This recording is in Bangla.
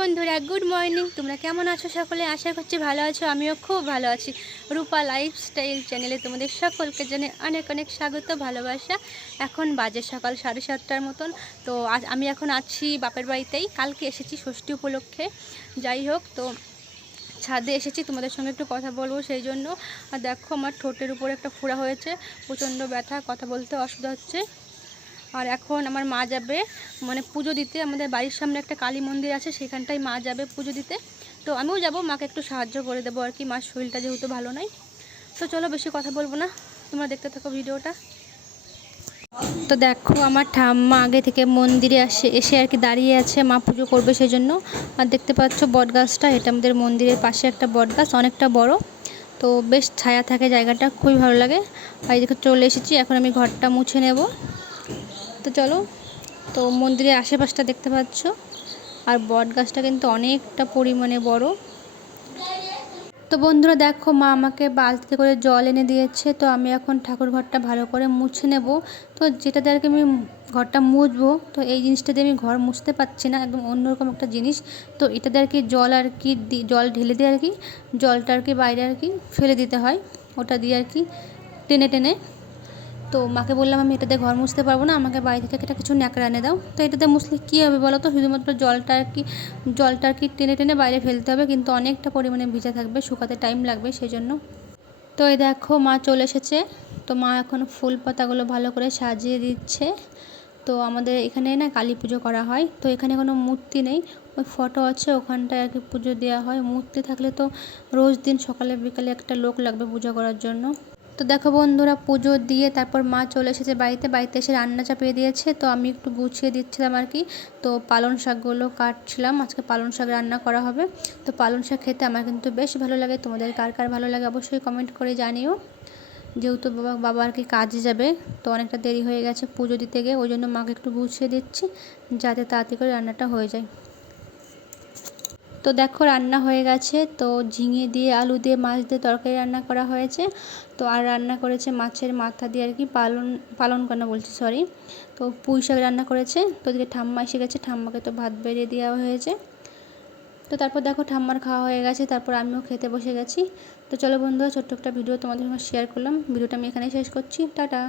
বন্ধুরা, গুড মর্নিং। তোমরা কেমন আছো? সকলে আশা করছি ভালো আছো। আমিও খুব ভালো আছি। রূপা লাইফস্টাইল চ্যানেলে তোমাদের সকলকে জানাই অনেক অনেক স্বাগত, ভালোবাসা। এখন বাজে সকাল 7:30টার মতন। তো আজ আমি এখন আছি বাপের বাড়িতেই। কালকে এসেছি ষষ্ঠী উপলক্ষে। যাই হোক, তো ছাদে এসেছি তোমাদের সঙ্গে একটু কথা বলবো সেই জন্য। আর দেখো, আমার ঠোঁটের উপরে একটা ফোড়া হয়েছে, প্রচণ্ড ব্যথা, কথা বলতে অসুবিধা হচ্ছে। আর এখন আমার মা যাবে পুজো দিতে। আমাদের বাড়ির সামনে একটা কালী মন্দির আছে, সেখানটায় মা যাবে পুজো দিতে। তো আমিও যাব, মাকে একটু সাহায্য করে দেবো আর কি। মার শরীরটা যেহেতু ভালো নয়। তো চলো, বেশি কথা বলবো না, তোমরা দেখতে থাকো ভিডিওটা। তো দেখো, আমার ঠাম্মা আগে থেকে মন্দিরে এসে আর কি দাঁড়িয়ে আছে, মা পুজো করবে সেই জন্য। আর দেখতে পাচ্ছ বট গাছটা, এটা আমাদের মন্দিরের পাশে একটা বট গাছ, অনেকটা বড়। তো বেশ ছায়া থাকে জায়গাটা, খুবই ভালো লাগে। আর এদিকে চলে এসেছি, এখন আমি ঘরটা মুছে নেব। তো চলো, তো মন্দিরের আশেপাশটা দেখতে পাচ্ছ। আর বট গাছটা কিন্তু অনেকটা পরিমাণে বড়। তো বন্ধুরা দেখো, মা আমাকে বালতিতে করে জল এনে দিয়েছে। তো আমি এখন ঠাকুর ঘরটা ভালো করে মুছে নেব। তো যেটা দিয়ে আর কি আমি ঘরটা মুছবো, তো এই জিনিসটা দিয়ে আমি ঘর মুছতে পারছি না, একদম অন্যরকম একটা জিনিস। তো এটা দিয়ে আর কি জল ঢেলে দিয়ে আর কি জলটা আর কি বাইরে আর কি ফেলে দিতে হয়, ওটা দিয়ে আর কি টেনে টেনে। তো মাকে বললাম আমি এটাতে ঘর মুছতে পারবো না, আমাকে বাড়ি থেকে একটা কিছু ন্যাকড়া এনে দাও। তো এটাতে মুছলে কী হবে বলো তো? শুধুমাত্র জলটা আর কি টেনে টেনে বাইরে ফেলতে হবে, কিন্তু অনেকটা পরিমাণে ভিজা থাকবে, শুকাতে টাইম লাগবে সেই জন্য। তো এই দেখো, মা চলে এসেছে। তো মা এখন ফুল পাতাগুলো ভালো করে সাজিয়ে দিচ্ছে। তো আমাদের এখানে না কালী পুজো করা হয়। তো এখানে কোনো মূর্তি নেই, ওই ফটো আছে, ওখানটায় আর কি পুজো দেওয়া হয়। মূর্তি থাকলে তো রোজ দিন সকালে বিকালে একটা লোক লাগবে পূজা করার জন্য। তো দেখো বন্ধুরা, পুজো দিয়ে তারপর মা চলে এসেছে বাড়িতে এসে রান্না চাপিয়ে দিয়েছে। তো আমি একটু গুছিয়ে দিচ্ছিলাম আর কি। তো পালং শাকগুলো কাটছিলাম, আজকে পালং শাক রান্না করা হবে। তো পালং শাক খেতে আমার কিন্তু বেশ ভালো লাগে। তোমাদের কার কার ভালো লাগে অবশ্যই কমেন্ট করে জানিও। যেহেতু বাবা আর কি কাজে যাবে, তো অনেকটা দেরি হয়ে গেছে পুজো দিতে গিয়ে, ওই জন্য মাকে একটু গুছিয়ে দিচ্ছি যাতে তাড়াতাড়ি করে রান্নাটা হয়ে যায়। তো দেখো, রান্না হয়ে গেছে। তো ঝিঙে দিয়ে আলু দিয়ে মাছ দিয়ে তরকারি রান্না করা হয়েছে। তো আর রান্না করেছে মাছের মাথা দিয়ে আর কি পালন কানা বলছি, সরি। তো পুঁই শাক রান্না করেছে। তো ওদিকে ঠাম্মা এসে গেছে, ঠাম্মাকে তো ভাত বেড়ে দেওয়া হয়েছে। তো তারপর দেখো, ঠাম্মার খাওয়া হয়ে গেছে, তারপর আমিও খেতে বসে গেছি। তো চলো বন্ধুরা, ছোট্ট একটা ভিডিও তোমাদের সঙ্গে শেয়ার করলাম। ভিডিওটা আমি এখানেই শেষ করছি। টাটা।